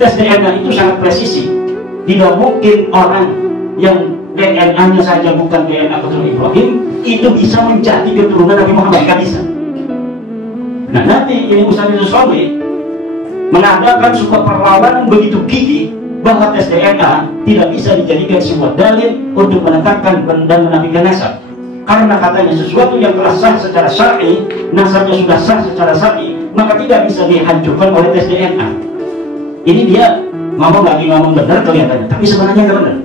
tes DNA itu sangat presisi. Tidak mungkin orang yang DNA-nya saja bukan DNA keturunan Ibrahim itu bisa menjadi keturunan Nabi Muhammad, nggak bisa. Nah nanti ini Ustaz Sobi mengadakan sebuah perlawanan begitu gigih bahwa tes DNA tidak bisa dijadikan sebuah dalil untuk menetapkan dan menafikan nasab. Karena katanya sesuatu yang telah sah secara syar'i, nasabnya sudah sah secara syar'i, maka tidak bisa dihancurkan oleh tes DNA. Ini dia ngomong benar kelihatannya, tapi sebenarnya nggak benar.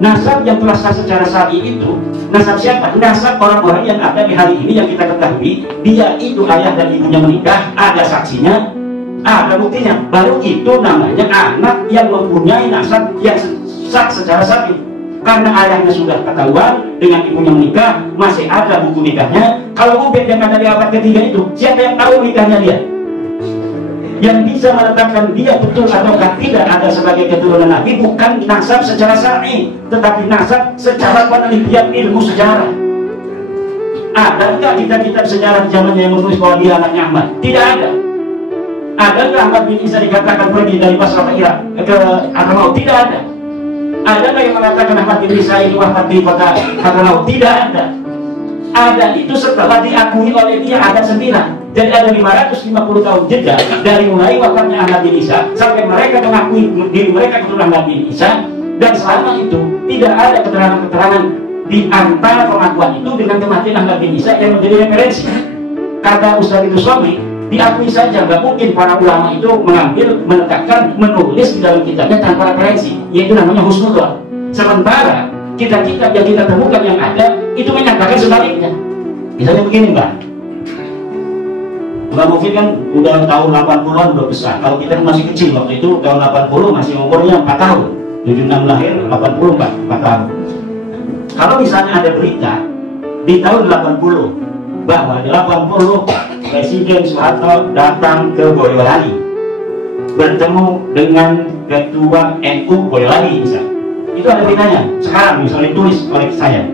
Nasab yang telah sah secara syar'i itu, nasab siapa? Nasab orang-orang yang ada di hari ini yang kita ketahui, dia itu ayah dan ibunya menikah, ada saksinya, ada buktinya. Baru itu namanya anak yang mempunyai nasab yang sah secara syar'i. Karena ayahnya sudah ketahuan, dengan ibunya menikah, masih ada buku nikahnya. Kalau ubed yang ada di abad ketiga itu, siapa yang tahu nikahnya dia? Yang bisa menetapkan dia betul ataukah tidak ada sebagai keturunan Nabi bukan nasab secara syar'i, tetapi nasab secara penelitian ilmu sejarah. Ada nggak kitab-kitab sejarah zamannya yang menulis bahwa dia anaknya Ahmad? Tidak ada. Ada nggak Ahmad bin Isa dikatakan pergi dari Basra ke Irak ke Hadramaut? Tidak ada. Ada nggak yang mengatakan Ahmad bin Isa itu wafat di kota Hadramaut? Tidak ada. Ada itu setelah diakui oleh dia ada 9. Jadi ada 550 tahun jeda dari mulai wafatnya Ahmad bin Isa sampai mereka mengakui diri mereka keturunan Ahmad bin Isa, dan selama itu tidak ada keterangan-keterangan di antara pengakuan itu dengan kematian Ahmad bin Isa yang menjadi referensi. Kata Ustaz Sobi, diakui saja, nggak mungkin para ulama itu mengambil, menetapkan, menulis di dalam kitabnya tanpa referensi, yaitu namanya husnudzon. Sementara kitab-kitab yang kita temukan yang ada itu menyatakan sebaliknya. Misalnya begini Mbak, Mbak Mufid kan udah tahun 80-an udah besar. Kalau kita masih kecil waktu itu tahun 80 masih umurnya 4 tahun. 76 lahir, 80 4 tahun. Kalau misalnya ada berita di tahun 80 bahwa di 80 Presiden Soeharto datang ke Boyolali bertemu dengan Ketua NU Boyolali misalnya, itu ada beritanya. Sekarang misalnya tulis oleh saya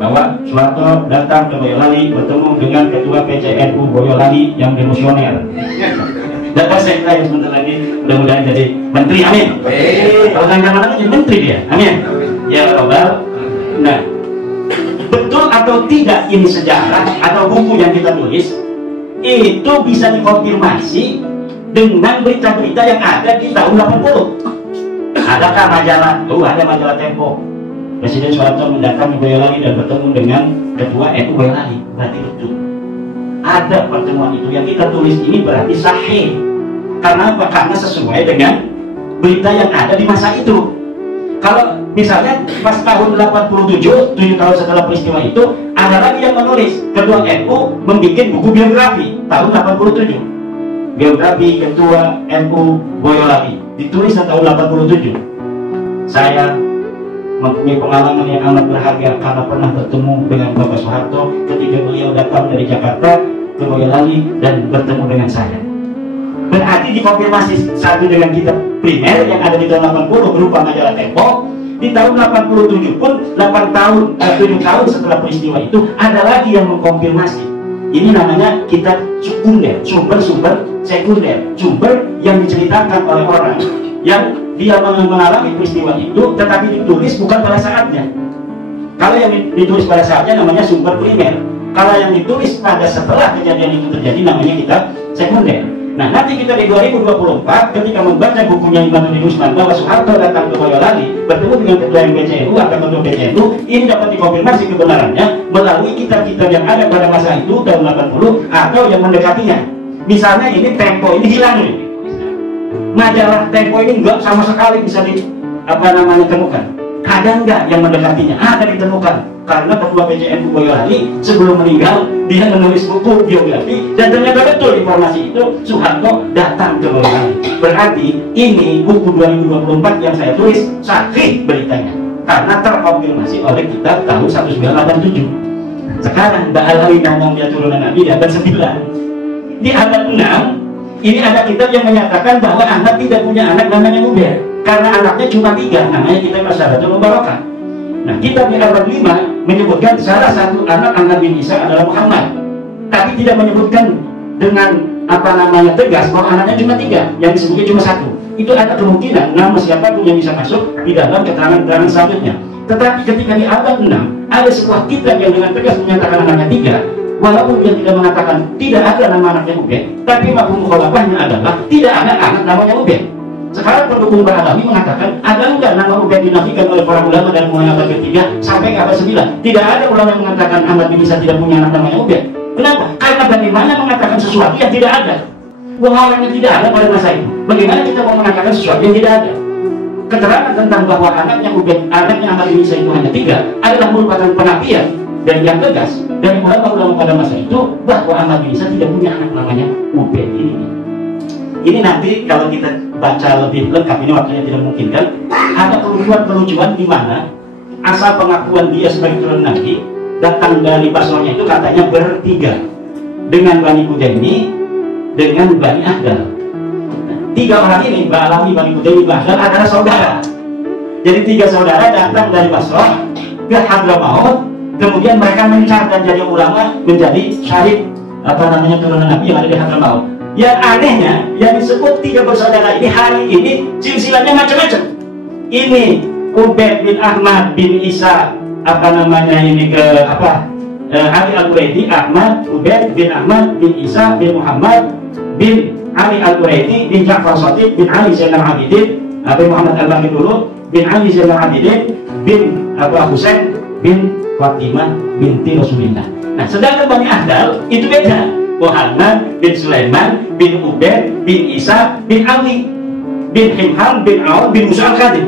bahwa Soeharto datang ke Boyolali bertemu dengan Ketua PCNU Boyolali yang demosioner. Dan saya sebentar lagi mudah-mudahan jadi menteri, amin. Kalau zaman jadi menteri dia, amin. Ya Robbal. Nah, betul atau tidak ini sejarah atau buku yang kita tulis itu bisa dikonfirmasi dengan berita-berita yang ada di tahun 80. Adakah majalah? Ada majalah Tempo. Presiden Soeharto mendatang ke Boyolali dan bertemu dengan Ketua NU Boyolali. Berarti betul ada pertemuan itu. Yang kita tulis ini berarti sahih. Karena apa? Karena sesuai dengan berita yang ada di masa itu. Kalau misalnya pas tahun 87, 7 tahun setelah peristiwa itu, ada lagi yang menulis, Ketua NU membuat buku biografi tahun 87. Biografi Ketua NU Boyolali ditulis tahun 87. Saya mempunyai pengalaman yang amat berharga karena pernah bertemu dengan Bapak Soeharto ketika beliau datang dari Jakarta ke Boyolali dan bertemu dengan saya. Berarti dikonfirmasi satu dengan kitab primer yang ada di tahun 80 berupa majalah Tempo. Di tahun 87 pun 7 tahun setelah peristiwa itu ada lagi yang mengkonfirmasi. Ini namanya kitab sekunder, sumber-sumber sekunder, sumber yang diceritakan oleh orang yang dia mengalami peristiwa itu tetapi ditulis bukan pada saatnya. Kalau yang ditulis pada saatnya namanya sumber primer. Kalau yang ditulis pada setelah kejadian itu terjadi namanya kitab sekunder. Nah nanti kita di 2024 ketika membaca bukunya Imanuddin Usman bahwa Soeharto datang ke Boyolali bertemu dengan Ketua PCNU atau Ketua PCNU, ini dapat dikonfirmasi kebenarannya melalui kitab-kitab yang ada pada masa itu tahun 80 atau yang mendekatinya. Misalnya ini Tempo ini hilang nih. Majalah Tempo ini enggak sama sekali bisa ditemukan. Ada enggak yang mendekatinya? Ada ditemukan. Karena Ketua PCNU Boyolali sebelum meninggal dia menulis buku biografi dan ternyata betul informasi itu Soeharto datang ke Boyolali. Berarti ini buku 2024 yang saya tulis sahih beritanya karena terkonfirmasi oleh kitab tahun 1987. Sekarang Mbak Alawi ngomong dia turunan Nabi di abad 9. Di abad 6 ini ada kitab yang menyatakan bahwa Ahmad tidak punya anak namanya Mubarak karena anaknya cuma 3, namanya kitab Masyaratul Mubarakah. Nah, kitab di abad 5 menyebutkan salah satu anak Ahmad bin Isa adalah Muhammad, tapi tidak menyebutkan dengan tegas bahwa anaknya cuma 3, yang disebutnya cuma 1. itu ada kemungkinan nama siapapun yang bisa masuk di dalam keterangan-keterangan selanjutnya. Tetapi ketika di abad 6 ada sebuah kitab yang dengan tegas menyatakan anaknya 3, walaupun dia tidak mengatakan tidak ada nama anaknya Ubed, tapi mafhum mukhalafahnya adalah tidak ada anak namanya Ubed. Sekarang pendukung Ba'alawi mengatakan ada enggak nama Ubed dinafikan oleh para ulama dari mulai abad ketiga sampai ke abad 9. Tidak ada ulama yang mengatakan Ahmad bin Isa tidak punya anak namanya Ubed. Kenapa? Karena bagaimana mengatakan sesuatu yang tidak ada? Orangnya tidak ada pada masa itu. Bagaimana kita mau mengatakan sesuatu yang tidak ada? Keterangan tentang bahwa anaknya Ubed, anaknya Ahmad bin Isa itu hanya 3 adalah merupakan penafian dan yang tegas dari ulama-ulama pada masa itu bahwa Ahmad bin Isa tidak punya anak namanya Ubed ini. Ini nanti kalau kita baca lebih lengkap, ini waktunya tidak memungkinkan, ada kelucuan di mana asal pengakuan dia sebagai turun Nabi datang dari Basrahnya itu katanya bertiga, dengan Bani Kudaini, dengan Bani Ahdal. 3 orang ini, Ba'alawi, Bani Kudaini, Bani Ahdal adalah saudara. Jadi 3 saudara datang dari Basrah ke Hadramaut, kemudian mereka mencar dan jadi ulama, menjadi syahid turunan Nabi yang ada di Hadramaut. Yang anehnya, yang disebut 3 bersaudara ini hari ini silsilahnya macam-macam. Ini Ubed bin Ahmad bin Isa Ali Al-Quraidi, Ahmad, Ubed bin Ahmad bin Isa bin Muhammad bin Ali Al-Quraidi bin Ja'far Shadiq bin Ali Zainal Abidin bin Muhammad Al-Baqir dulu bin Ali Zainal Abidin bin Abu Husain bin Fatimah binti Rasulillah. Nah, sedangkan Bani Ahdal itu beda. Muhammad bin Sulaiman bin Ubed bin Isa bin Ali bin Himham bin Aun bin Musa Al-Khadim.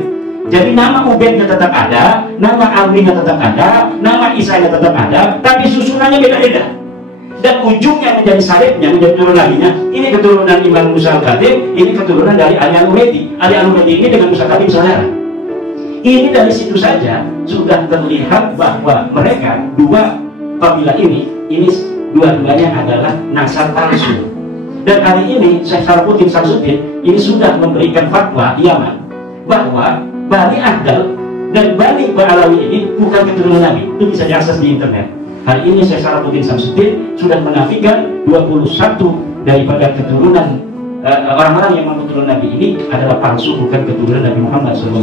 Jadi nama Ubednya tetap ada, nama Ali-nya tetap ada, nama Isa-nya tetap ada, tapi susunannya beda-beda. Dan ujungnya menjadi salibnya, menjadi turunan nabinya. Ini keturunan Imam Musa Al-Khadim, ini keturunan dari Ali Al-Quraidi. Ali Al-Quraidi ini dengan Musa Al-Khadim saudara. Ini dari situ saja sudah terlihat bahwa mereka dua kabilah ini dua-duanya adalah nasab palsu. Dan hari ini Syekh Syarafuddin Samsuddin ini sudah memberikan fatwa di Yaman bahwa Bani Ahdal dan Bani Ba'alawi ini bukan keturunan Nabi. Itu bisa diakses di internet. Hari ini Syekh Syarafuddin Samsuddin sudah menafikan 21 daripada keturunan orang-orang yang mengaku keturunan Nabi ini adalah palsu, bukan keturunan Nabi Muhammad SAW.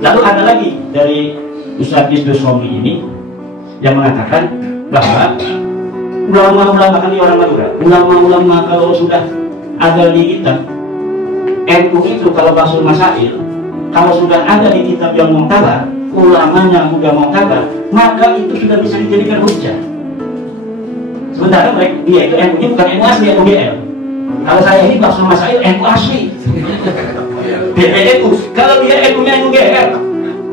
Lalu ada lagi dari Ustaz Idrus Romli ini yang mengatakan bahwa ulama-ulama, kan orang Madura, ulama-ulama kalau sudah ada di kitab NU itu, kalau Basul Masail, kalau sudah ada di kitab yang mu'tabar, ulamanya udah mu'tabar, maka itu sudah bisa dijadikan hujjah. Sementara mereka, dia itu NU nya bukan NU asli, NU GL. Kalau saya ini Basul Masail NU asli, BPNU. Kalau dia NU nya NU GL,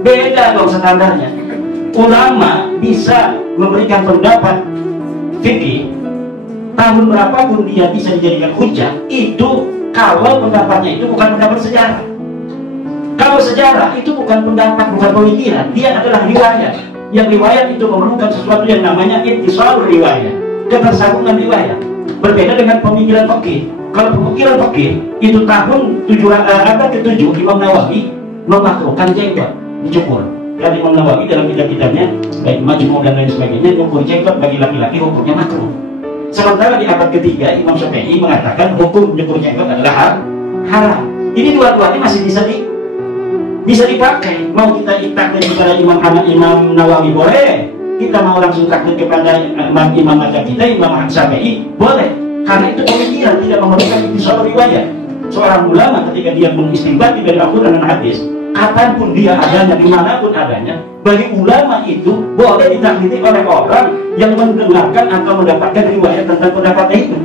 beda dong standarnya. Ulama bisa memberikan pendapat fikih tahun berapapun dia bisa dijadikan hujjah, itu kalau pendapatnya itu bukan pendapat sejarah. Kalau sejarah itu bukan pendapat, bukan pemikiran, dia adalah riwayat. Yang riwayat itu memerlukan sesuatu yang namanya ittisal riwayat, ketersambungan riwayat. Berbeda dengan pemikiran fikih. Kalau pemikiran fikih itu tahun abad ke-7 Imam Nawawi memakruhkan jenggot dicukur. Dan Imam Nawawi dalam kitab-kitabnya baik Majmu' dan lain sebagainya, nyukur jenggot bagi laki-laki hukumnya makruh. Sementara di abad ketiga Imam Syafi'i mengatakan hukum nyukur jenggot adalah haram. Ini dua-duanya masih bisa dipakai. Mau kita taklid kepada Imam Nawawi boleh, kita mau langsung taklid kepada imam mazhab kita Imam Syafi'i boleh, karena itu pemikiran, tidak memerlukan ittisal riwayat. Seorang ulama ketika dia mengistinbati dari Al-Quran dan hadis, kapanpun dia adanya, dimanapun adanya, bagi ulama itu boleh ditaklidi oleh orang yang mendengarkan atau mendapatkan riwayat tentang pendapatnya itu.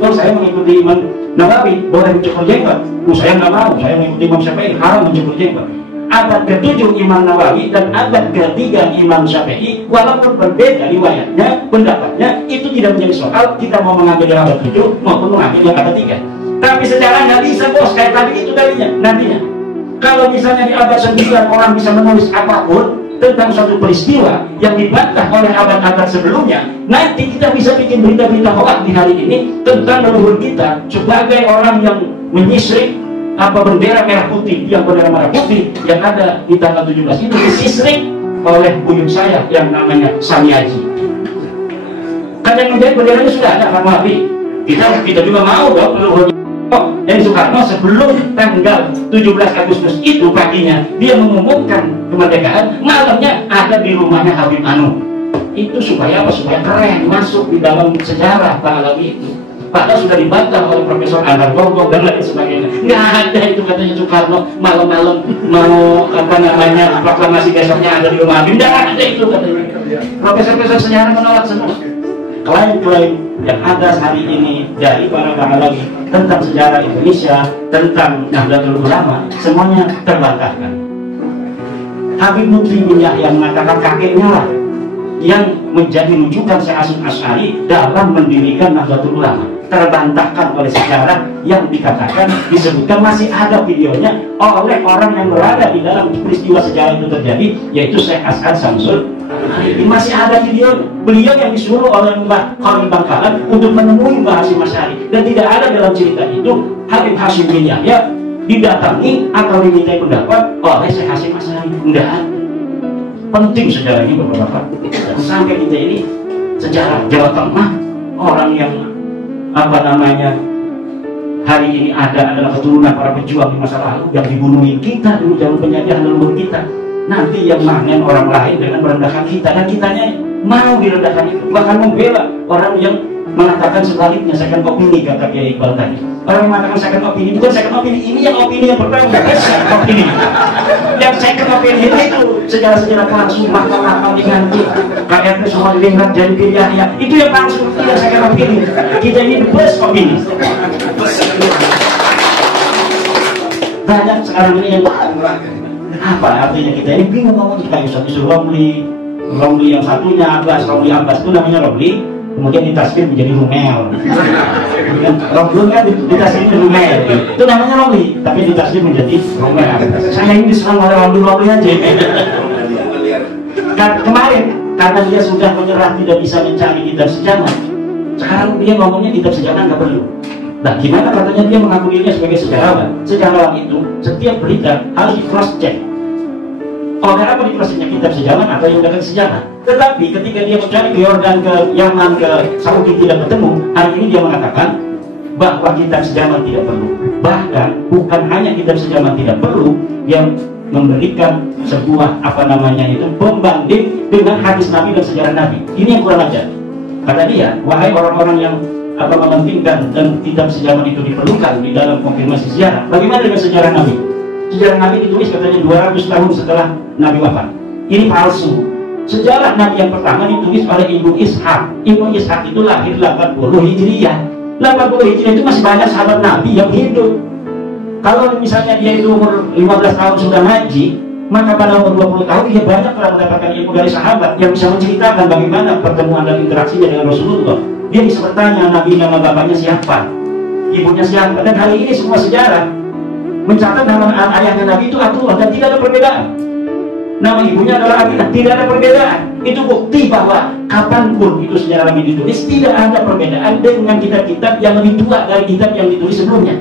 Kalau saya mengikuti Imam Nawawi boleh mencukur jenggot, saya nggak mau, saya mengikuti Imam Syafi'i haram mencukur jenggot. Abad ke-7 Imam Nawawi dan abad ke-3 Imam Syafi'i, walaupun berbeda riwayatnya, pendapatnya, itu tidak menjadi soal kita mau mengambil yang abad 7 maupun mengambil yang abad 3. Tapi secara nggak bisa bos, kayak tadi itu tadinya nantinya. Kalau misalnya di abad 9 orang bisa menulis apapun tentang suatu peristiwa yang dibantah oleh abad-abad sebelumnya, nanti kita bisa bikin berita-berita hoax di hari ini tentang leluhur kita sebagai orang yang menyisrik bendera merah putih, yang bendera merah putih yang ada di tanggal 17 itu disisrik oleh buyut saya yang namanya Sami Haji. Kan yang menjadi benderanya sudah ada, Pak Mafi. Kita juga mau dong leluhurnya. Soekarno sebelum tanggal 17 Agustus itu paginya dia mengumumkan kemerdekaan, malamnya ada di rumahnya Habib Anu. Itu supaya apa? Supaya keren masuk di dalam sejarah Pak Alawi itu. Padahal sudah dibantah oleh Profesor Anwar Gonggong dan lain sebagainya. Nggak ada itu katanya Soekarno malam-malam mau apa namanya proklamasi besoknya ada di rumah Habib. Nggak ada itu katanya. Profesor-profesor sejarah menolak semua. Klaim-klaim yang ada hari ini dari para Alawi tentang sejarah Indonesia, tentang Nahdlatul Ulama, semuanya terbantahkan. Habib Lutfi bin Yahya mengatakan kakeknya lah yang menjadi rujukan Syekh Hasyim Asy'ari dalam mendirikan Nahdlatul Ulama. Terbantahkan oleh sejarah yang dikatakan, disebutkan masih ada videonya oleh orang yang berada di dalam peristiwa sejarah itu terjadi, yaitu Syekh Hasan Samsul. Ini masih ada video beliau yang disuruh oleh Mbah Khalil Bangkalan untuk menemui Mbah Hasyim Asy'ari, dan tidak ada dalam cerita itu Habib Hasyim bin Yahya didatangi atau dimintai pendapat oleh Syekh Hasyim Asy'ari. Tidak ada. Penting sejarah ini Bapak-bapak. Sampai kita ini sejarah Jawa Tengah, orang yang apa namanya hari ini adalah keturunan para pejuang di masa lalu yang dibunuhin kita dulu zaman penjajahan leluhur kita. Nanti yang manen orang lain dengan merendahkan kita, dan kitanya mau direndahkan itu, bahkan membela orang yang mengatakan sebaliknya, second opini kata Kiai Iqbal tadi. Orang yang mengatakan second opini, bukan second opini, ini yang opini yang pertama, bukan second opini. Yang second opini itu sejarah-sejarah langsung mahkamah diganti, KRT semua dilingkar jadi pilihan ya. Itu yang langsung yang second opini. Kita ini the first opini. Banyak sekarang ini yang apa artinya kita ini bingung ngomong kayak Ustaz Romli yang satunya Romli Abbas itu namanya Romli, kemudian ditasbih menjadi Rumel. Romli kan ditasbih menjadi Rumel, itu namanya Romli, tapi ditasbih menjadi Rumel. Saya ini diserang oleh Romli aja. Kemarin karena dia sudah menyerah, tidak bisa mencari kitab sejarah, sekarang dia ngomongnya kitab sejarah nggak perlu. Nah, gimana katanya dia mengaku dirinya sebagai sejarawan? Sejarawan itu setiap berita harus di cross check. Oleh apa di cross-checknya kitab sejarah atau yang dekat sejarah? Tetapi ketika dia mencari ke Yordan, ke Yaman, ke Saudi tidak ketemu, hari ini dia mengatakan bahwa kitab sejarah tidak perlu. Bahkan bukan hanya kitab sejarah tidak perlu, dia memberikan sebuah apa namanya itu pembanding dengan hadis Nabi dan sejarah Nabi. Ini yang kurang ajar. Kata dia, wahai orang-orang yang atau mementingkan dan kitab sejarah itu diperlukan di dalam konfirmasi sejarah, bagaimana dengan sejarah Nabi? Sejarah Nabi ditulis katanya 200 tahun setelah Nabi wafat. Ini palsu. Sejarah Nabi yang pertama ditulis oleh Ibnu Ishaq. Ibnu Ishaq itu lahir 80 Hijriah. 80 Hijriah itu masih banyak sahabat Nabi yang hidup. Kalau misalnya dia itu umur 15 tahun sudah ngaji, maka pada umur 20 tahun dia banyak telah mendapatkan ilmu dari sahabat yang bisa menceritakan bagaimana pertemuan dan interaksinya dengan Rasulullah. Dia bisa bertanya Nabi nama bapaknya siapa, ibunya siapa, dan hari ini semua sejarah mencatat nama ayahnya Nabi itu Abdullah dan tidak ada perbedaan. Nama ibunya adalah Aminah, tidak ada perbedaan. Itu bukti bahwa kapanpun itu sejarah Nabi ditulis tidak ada perbedaan dengan kitab-kitab yang lebih tua dari kitab yang ditulis sebelumnya.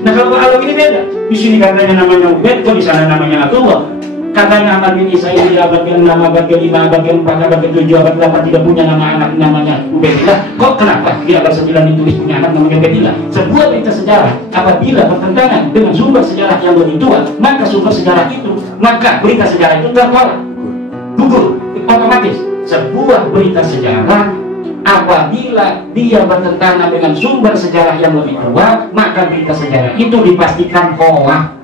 Nah kalau alam ini beda. Di sini katanya namanya Ubaid, kok di sana namanya Abdullah. Katanya Ahmad bin Isa ini abad ke-6, abad ke-5, abad ke-4, abad ke-7, abad ke-8 tidak punya nama anak namanya Ubaidillah. Kok kenapa di abad 9 ditulis punya anak namanya Ubaidillah? Sebuah berita sejarah apabila bertentangan dengan sumber sejarah yang lebih tua, maka sumber sejarah itu, maka berita sejarah itu tertolak, gugur otomatis. Sebuah berita sejarah apabila dia bertentangan dengan sumber sejarah yang lebih tua, maka berita sejarah itu dipastikan hoax.